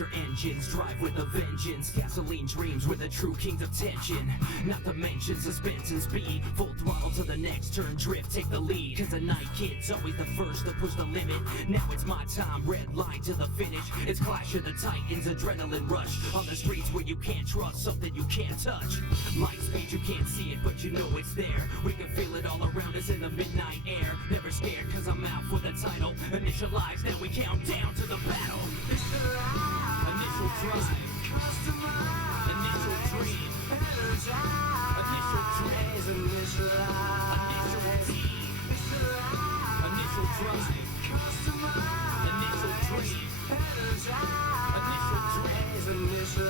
your engines, drive with a vengeance. Gasoline dreams, we're the true kings of tension. Not to mention suspense and speed. Full throttle to the next turn, drift, take the lead. Cause the night kid's always the first to push the limit. Now it's my time, red line to the finish. It's Clash of the Titans, adrenaline rush. On the streets where you can't trust something you can't touch. Light speed, you can't see it, but you know it's there. We can feel it all around us in the midnight air. Never scared cause I'm out for the title. Initialize, now we count down to the battle. Initial drive, initial dream, initial dreams, initial team, initial drive, initial dream, initial dreams, initial T.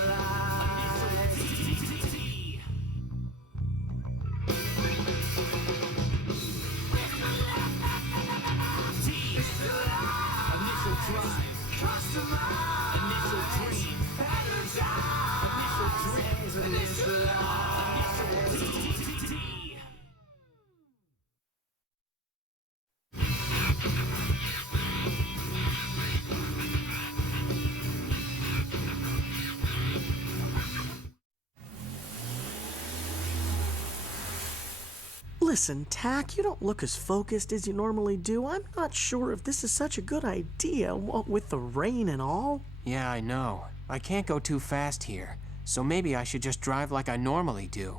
Initial drive, initial dream, initial dreams, initial T. Listen, Tack, you don't look as focused as you normally do. I'm not sure if this is such a good idea, what with the rain and all. Yeah, I know. I can't go too fast here, so maybe I should just drive like I normally do.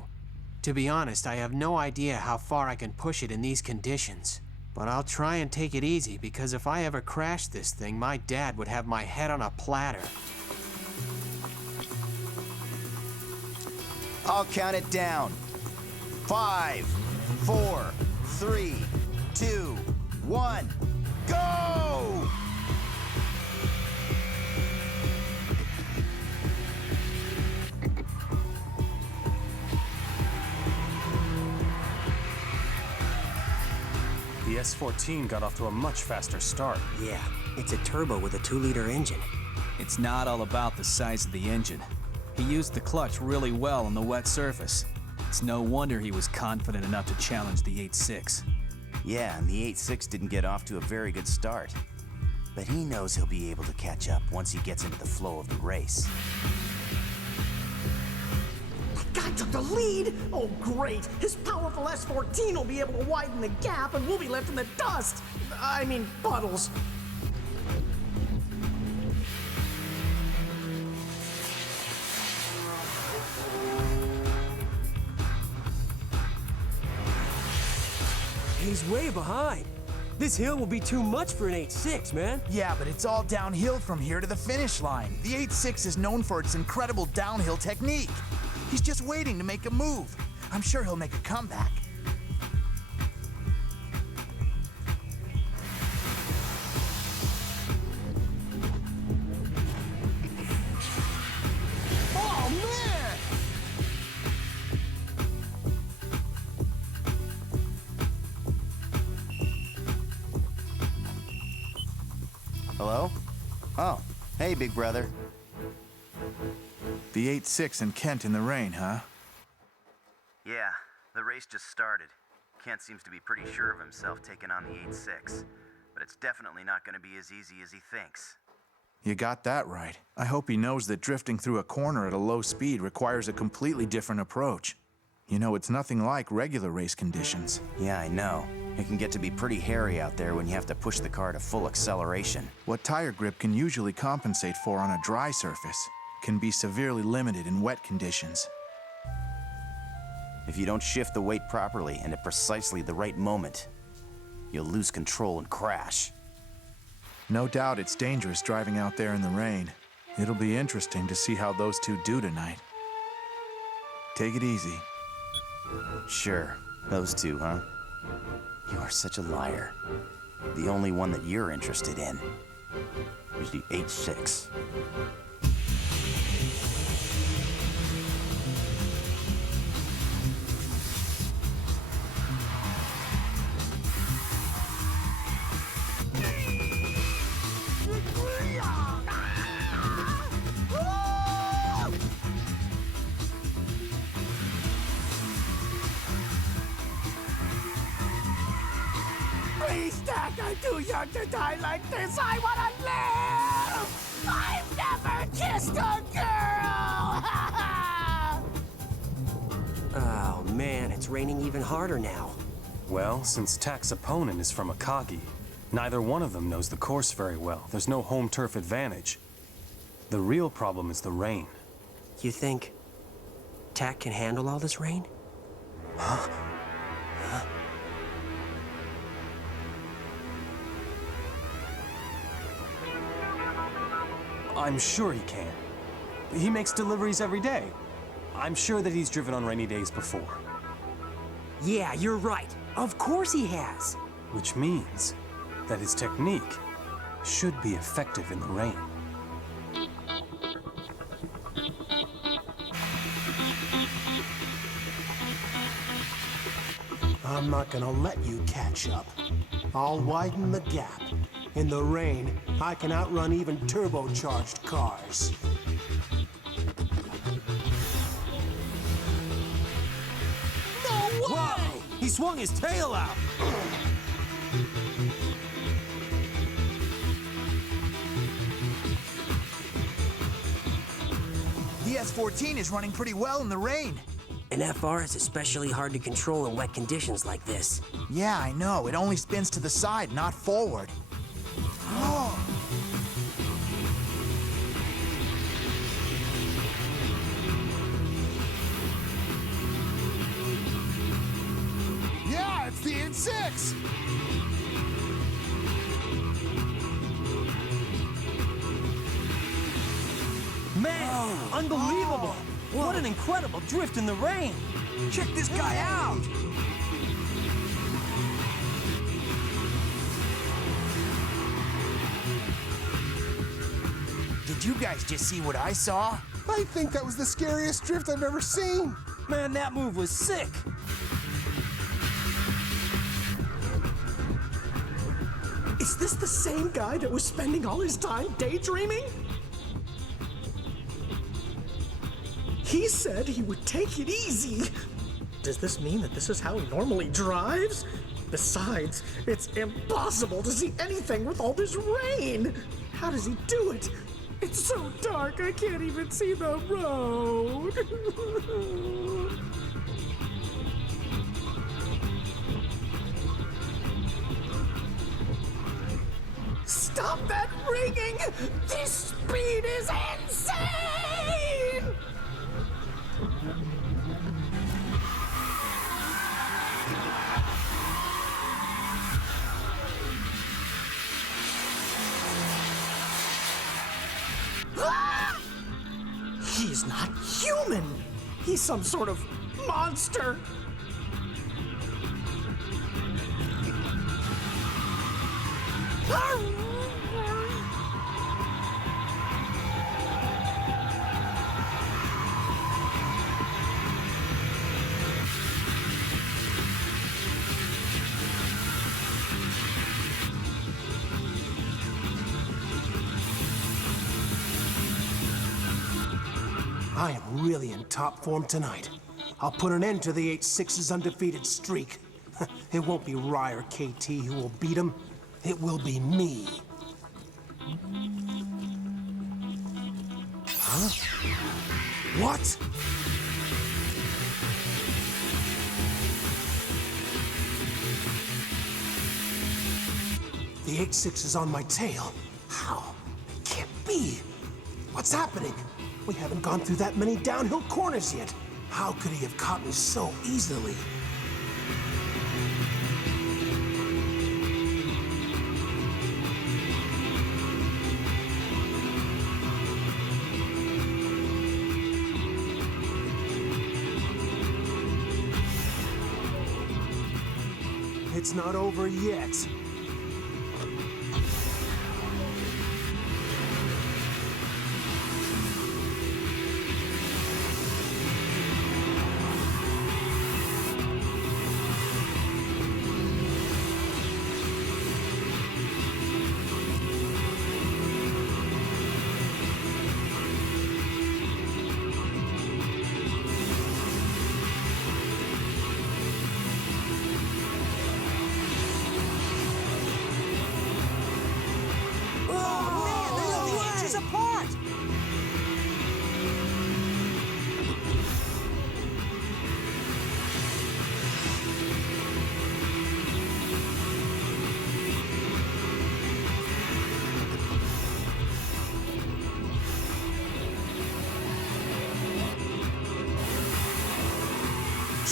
To be honest, I have no idea how far I can push it in these conditions. But I'll try and take it easy, because if I ever crash this thing, my dad would have my head on a platter. I'll count it down. 5, 4, 3, 2, 1, go! The S14 got off to a much faster start. Yeah, it's a turbo with a 2-liter engine. It's not all about the size of the engine. He used the clutch really well on the wet surface. It's no wonder he was confident enough to challenge the 8.6. Yeah, and the 8.6 didn't get off to a very good start. But he knows he'll be able to catch up once he gets into the flow of the race. That guy took the lead! Oh, great! His powerful S14 will be able to widen the gap and we'll be left in the dust! I mean, puddles. He's way behind. This hill will be too much for an 8.6, man. Yeah, but it's all downhill from here to the finish line. The 8.6 is known for its incredible downhill technique. He's just waiting to make a move. I'm sure he'll make a comeback. Oh, man! Hello? Oh, hey, big brother. The 8.6 and Kent in the rain, huh? Yeah, the race just started. Kent seems to be pretty sure of himself taking on the 8.6, but it's definitely not going to be as easy as he thinks. You got that right. I hope he knows that drifting through a corner at a low speed requires a completely different approach. You know, it's nothing like regular race conditions. Yeah, I know. It can get to be pretty hairy out there when you have to push the car to full acceleration. What tire grip can usually compensate for on a dry surface can be severely limited in wet conditions. If you don't shift the weight properly and at precisely the right moment, you'll lose control and crash. No doubt it's dangerous driving out there in the rain. It'll be interesting to see how those two do tonight. Take it easy. Sure, those two, huh? You are such a liar. The only one that you're interested in is the 8.6. Please, Dad, I'm too young to die like this. I want to live! I've never kissed a girl! Oh man, it's raining even harder now. Well, since Tak's opponent is from Akagi, neither one of them knows the course very well. There's no home turf advantage. The real problem is the rain. You think Tak can handle all this rain? I'm sure he can. He makes deliveries every day. I'm sure that he's driven on rainy days before. Yeah, you're right. Of course he has. Which means that his technique should be effective in the rain. I'm not gonna let you catch up. I'll widen the gap. In the rain, I can outrun even turbocharged cars. No way! He swung his tail out! The S14 is running pretty well in the rain. An FR is especially hard to control in wet conditions like this. Yeah, I know. It only spins to the side, not forward. Yeah, it's the 86! Man, unbelievable! What an incredible drift in the rain! Check this guy out! Did you guys just see what I saw? I think that was the scariest drift I've ever seen. Man, that move was sick! Is this the same guy that was spending all his time daydreaming? He said he would take it easy. Does this mean that this is how he normally drives? Besides, it's impossible to see anything with all this rain. How does he do it? It's so dark I can't even see the road. Stop that ringing! This speed is insane! Ah! He's not human! He's some sort of monster! I am really in top form tonight. I'll put an end to the 8-6's undefeated streak. It won't be Rai or KT who will beat him. It will be me. Huh? What? The 8-6 is on my tail. How? It can't be. What's happening? We haven't gone through that many downhill corners yet. How could he have caught me so easily? It's not over yet.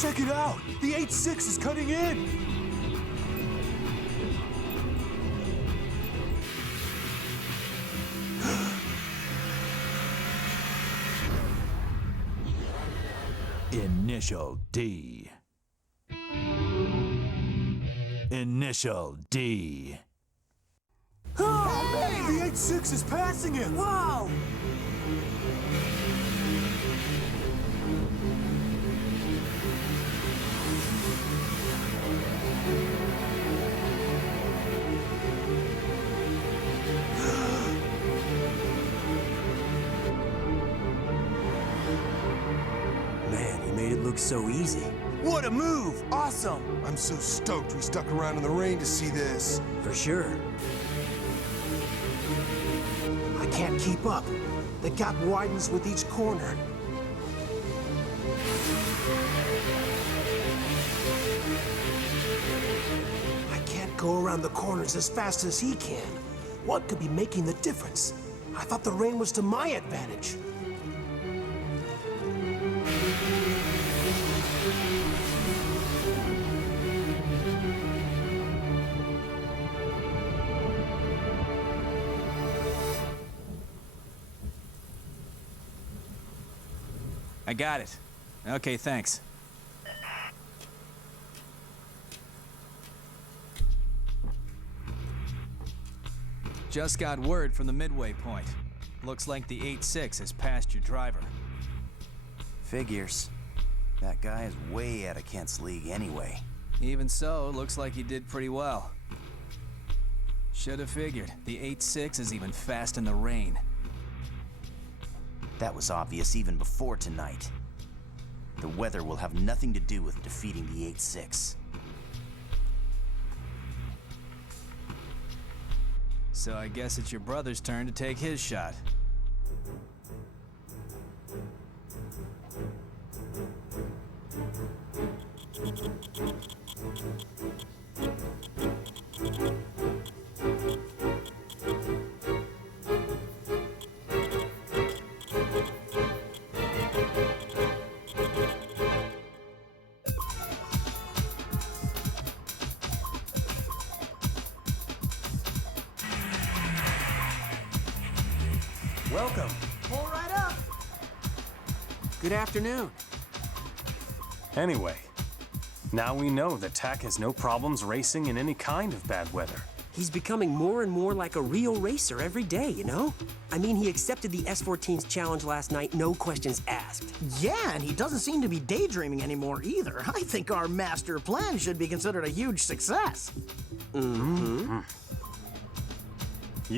Check it out! The 8-6 is cutting in! Initial D. Initial D. The 8-6 is passing him! Whoa! Man, he made it look so easy. What a move! Awesome! I'm so stoked we stuck around in the rain to see this. For sure. I can't keep up. The gap widens with each corner. I can't go around the corners as fast as he can. What could be making the difference? I thought the rain was to my advantage. I got it. Okay, thanks. Just got word from the midway point. Looks like the 8-6 has passed your driver. Figures. That guy is way out of Kent's league anyway. Even so, looks like he did pretty well. Should have figured. The 8-6 is even fast in the rain. That was obvious even before tonight. The weather will have nothing to do with defeating the 8-6. So I guess it's your brother's turn to take his shot. Welcome. Pull right up. Good afternoon. Anyway, now we know that Tak has no problems racing in any kind of bad weather. He's becoming more and more like a real racer every day, you know? I mean, he accepted the S14's challenge last night, no questions asked. Yeah, and he doesn't seem to be daydreaming anymore either. I think our master plan should be considered a huge success. You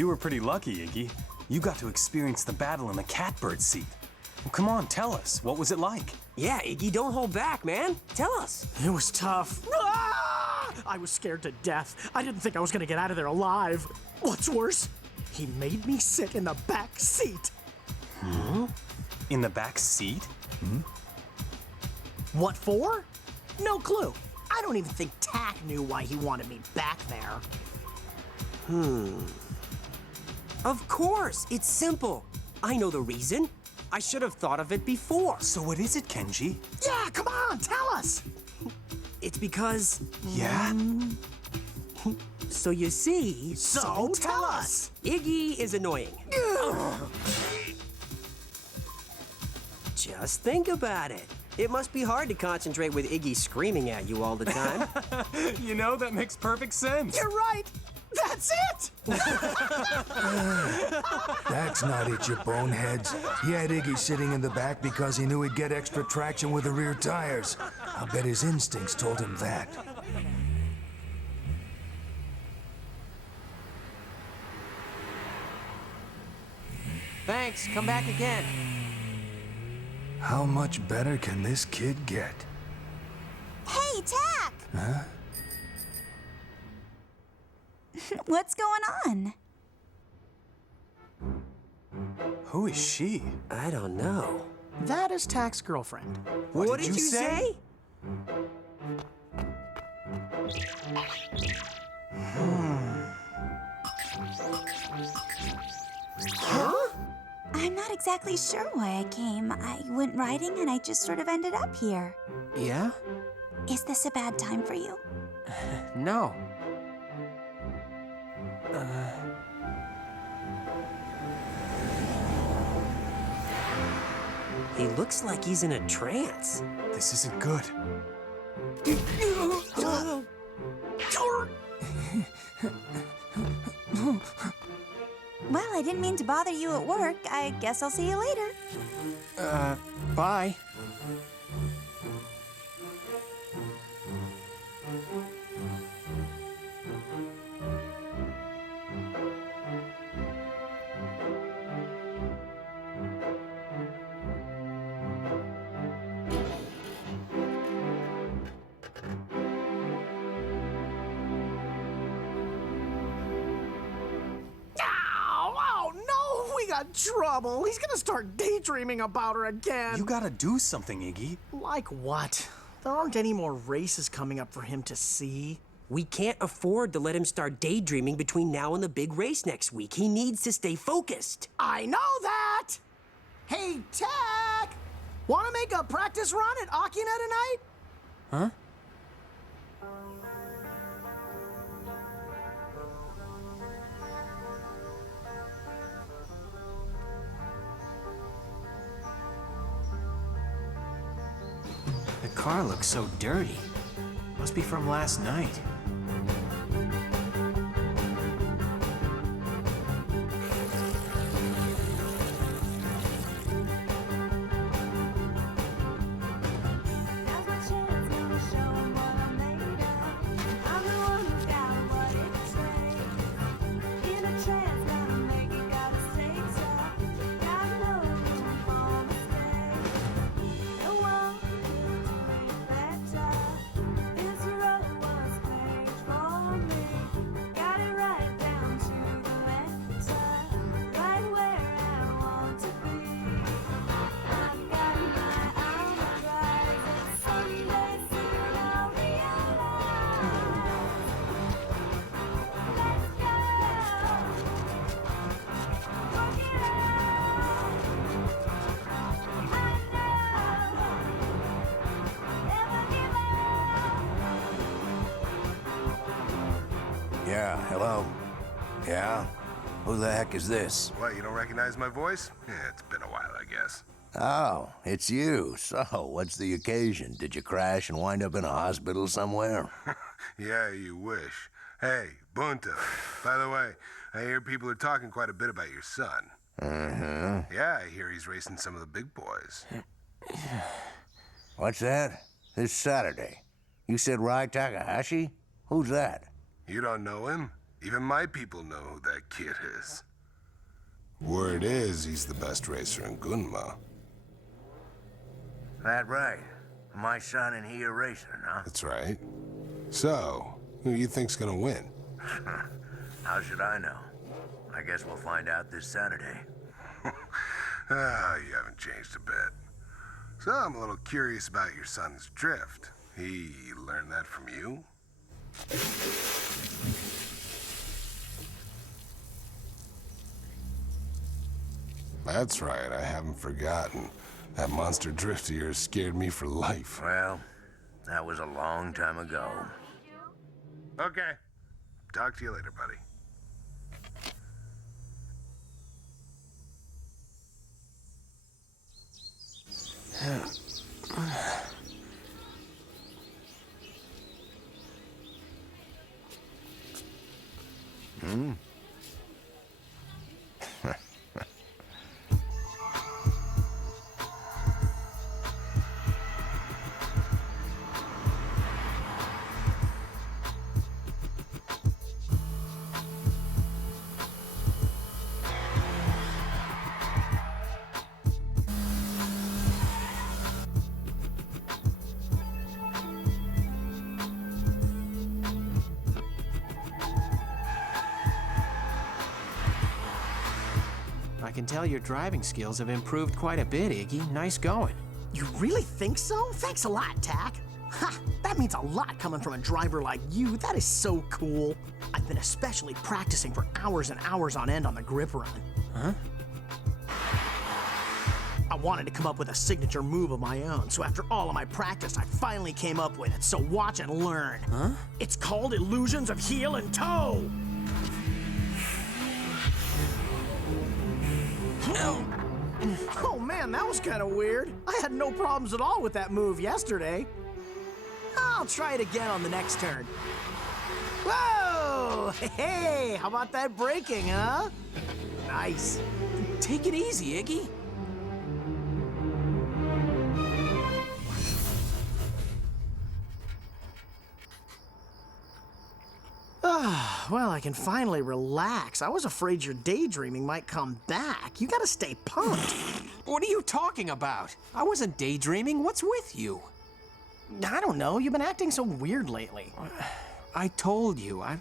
were pretty lucky, Iggy. You got to experience the battle in the catbird seat. Well, come on, tell us. What was it like? Yeah, Iggy, don't hold back, man. Tell us. It was tough. Ah! I was scared to death. I didn't think I was gonna get out of there alive. What's worse, he made me sit in the back seat. In the back seat? What for? No clue. I don't even think Tak knew why he wanted me back there. Of course, it's simple. I know the reason. I should have thought of it before. So what is it, Kenji? Yeah, come on, tell us. It's because, Yeah? so you see, So tell us. Iggy is annoying. Just think about it. It must be hard to concentrate with Iggy screaming at you all the time. You know, that makes perfect sense. You're right. That's it. That's not it, you boneheads. He had Iggy sitting in the back because he knew he'd get extra traction with the rear tires. I'll bet his instincts told him that. Thanks, come back again. How much better can this kid get? Hey, Tak! Huh? What's going on? Who is she? I don't know. That is Tak's girlfriend. What did you say? I'm not exactly sure why I came. I went riding and I just sort of ended up here. Yeah? Is this a bad time for you? No. He looks like he's in a trance. This isn't good. Well, I didn't mean to bother you at work. I guess I'll see you later. Bye. Oh, no! We got trouble. He's gonna start daydreaming about her again. You gotta do something, Iggy. Like what? There aren't any more races coming up for him to see. We can't afford to let him start daydreaming between now and the big race next week. He needs to stay focused. I know that! Hey, Tech! Wanna make a practice run at Akina tonight? Huh? The car looks so dirty. Must be from last night. Yeah, hello? Yeah? Who the heck is this? What, you don't recognize my voice? Yeah, it's been a while, I guess. Oh, it's you. So, what's the occasion? Did you crash and wind up in a hospital somewhere? Yeah, you wish. Hey, Bunta. By the way, I hear people are talking quite a bit about your son. Uh-huh. Yeah, I hear he's racing some of the big boys. What's that? This Saturday. You said Rai Takahashi? Who's that? You don't know him? Even my people know who that kid is. Word is, he's the best racer in Gunma. That right. My son and he are racing, huh? That's right. So, who do you think's gonna win? How should I know? I guess we'll find out this Saturday. You haven't changed a bit. So I'm a little curious about your son's drift. He learned that from you? That's right, I haven't forgotten. That monster drift of yours scared me for life. Well, that was a long time ago. Okay. Talk to you later, buddy. I can tell your driving skills have improved quite a bit, Iggy. Nice going. You really think so? Thanks a lot, Tack. Ha! That means a lot coming from a driver like you. That is so cool. I've been especially practicing for hours and hours on end on the grip run. Huh? A wanted to come up with a signature move of my own, so after all of my practice, I finally came up with it. So watch and learn. Huh? It's called Illusions of Heel and Toe. Oh man, that was kind of weird. I had no problems at all with that move yesterday. I'll try it again on the next turn. Whoa! Hey, how about that braking, huh? Nice. Take it easy, Iggy. Well, I can finally relax. I was afraid your daydreaming might come back. You gotta stay pumped. What are you talking about? I wasn't daydreaming. What's with you? I don't know. You've been acting so weird lately. I told you. I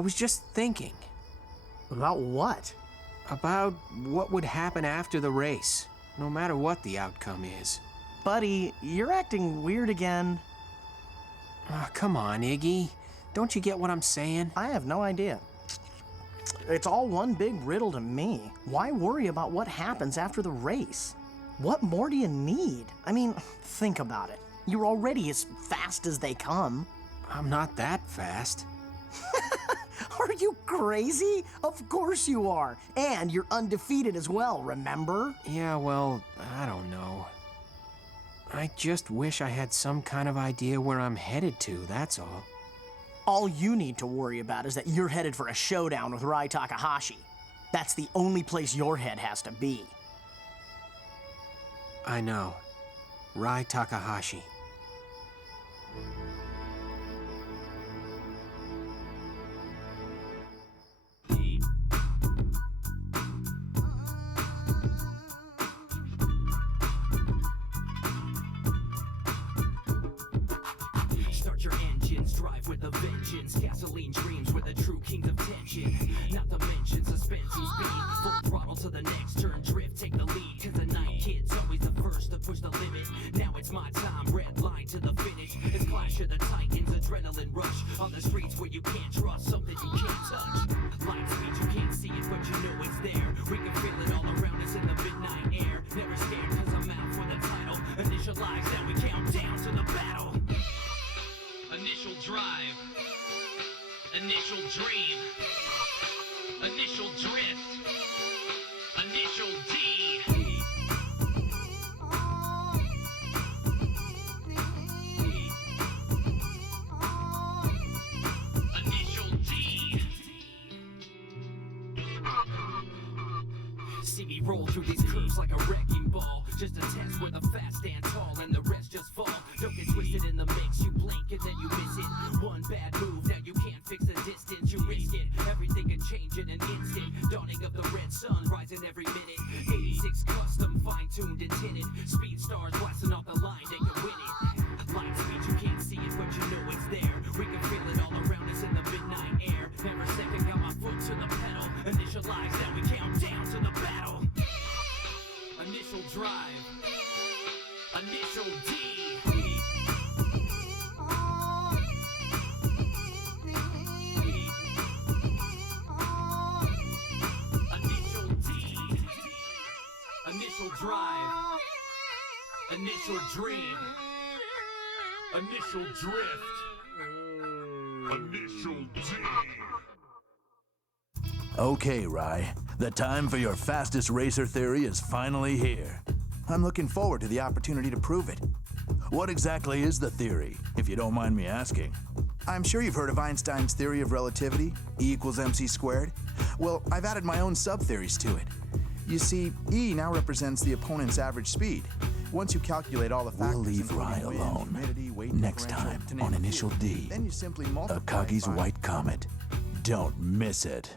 was just thinking. About what? About what would happen after the race, no matter what the outcome is. Buddy, you're acting weird again. Oh, come on, Iggy. Don't you get what I'm saying? I have no idea. It's all one big riddle to me. Why worry about what happens after the race? What more do you need? I mean, think about it. You're already as fast as they come. I'm not that fast. Are you crazy? Of course you are. And you're undefeated as well, remember? Yeah, well, I don't know. I just wish I had some kind of idea where I'm headed to, that's all. All you need to worry about is that you're headed for a showdown with Rai Takahashi. That's the only place your head has to be. I know. Rai Takahashi. Start your engines, drive with a vengeance. Gasoline dreams, we're the true kings of tension. Not to mention suspense and speed. Full throttle to the next turn, drift, take the lead. Cause the night kid's always the first to push the limit. Now it's my time, red line to the finish. It's Clash of the Titans, adrenaline rush. On the streets where you can't trust something you can't touch. Light speed, you can't see it, but you know it's there. We can feel it all around us in the midnight air. Never scared, cause I'm out for the title. Initialize, then we count down to the battle. Initial drive. Initial dream. Initial drift. Initial D. Initial D. See me roll through these curves like a wrecking ball. Just a test where the fast stand tall and the rest just fall. Don't get twisted in the mix, you blink and then you miss it. One bad move, now you can't fix the distance. You risk it, everything can change in an instant. Dawning of the red sun, rising every minute. 86 custom, fine-tuned and tinted. Speed stars blasting off the line, they can win it. Light speed, you can't see it, but you know it's there. We can feel it all around us in the midnight air. Never second, got my foot to the pedal. Initialize, then we count down to the battle. Initial drive. Initial D. Initial D. Initial drive. Initial dream. Initial drift. Initial D. Okay, Rai. The time for your fastest racer theory is finally here. I'm looking forward to the opportunity to prove it. What exactly is the theory, if you don't mind me asking? I'm sure you've heard of Einstein's theory of relativity, E equals mc squared. Well, I've added my own sub-theories to it. You see, E now represents the opponent's average speed. Once you calculate all the factors, We'll leave including Rai wind, alone. humidity, weight Next differential, time to name on a few, Initial D, then you simply multiply Akagi's by... White Comet. Don't miss it.